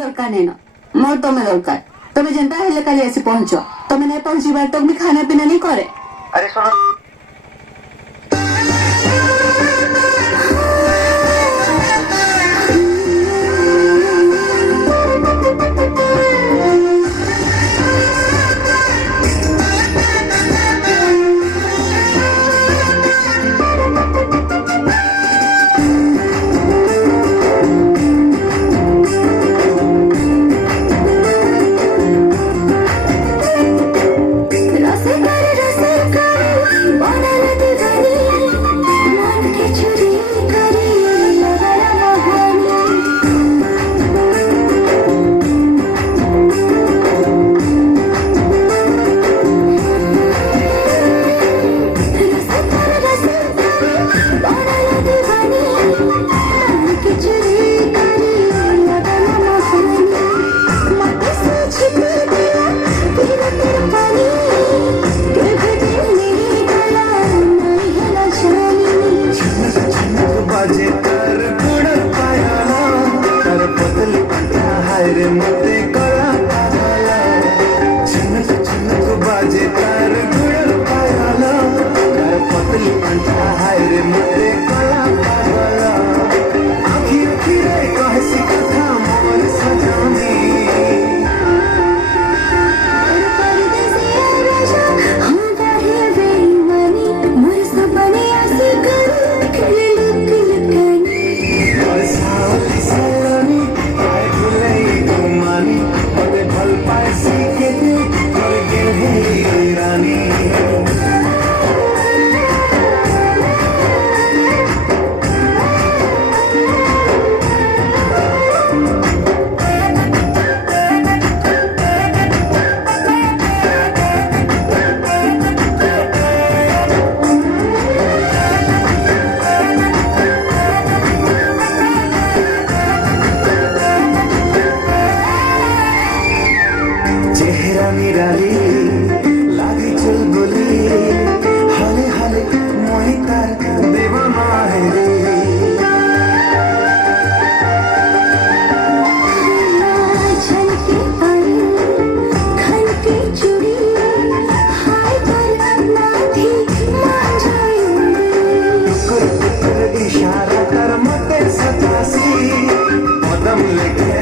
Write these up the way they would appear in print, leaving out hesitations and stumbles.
ଦରକାର ନାଇନ ମୋର ତମେ ଦରକାର। ତମେ ଯେନ୍ତା ହେଲେ କାଲି ଆସି ପହଞ୍ଚ। ତମେ ନାଇଁ ପହଞ୍ଚିବାର ତ ମୁଁ ଖାନା ପିନା ନାଇଁ करे। अरे सुनो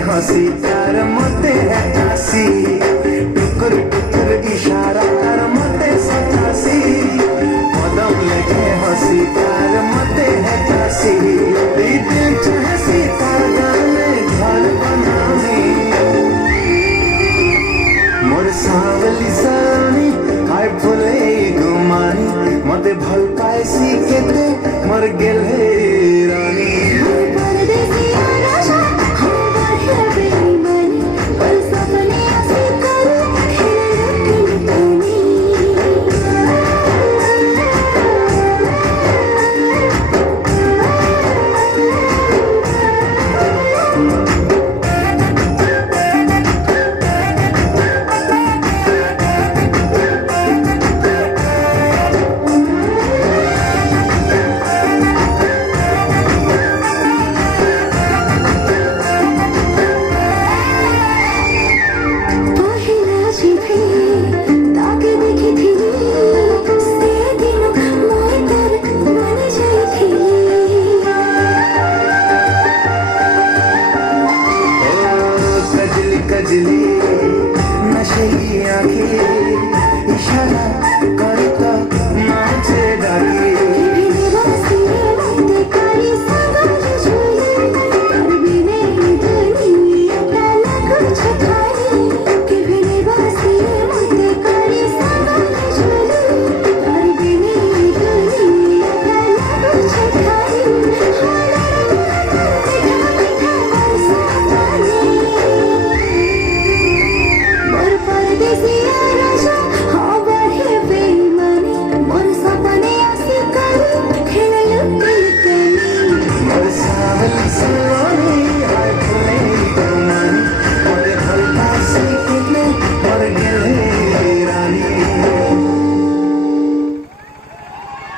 हसी प्यार मते है कासी टुकुर टुकुर इशारा कर मते सतासी कदम लेके हसी प्यार मते है कासी दिल चाहसी तार गाने घर बनानी मोर सावली सानी हाय फुले गुमानी मते भल पाइसी केते मर गेले रानी कजली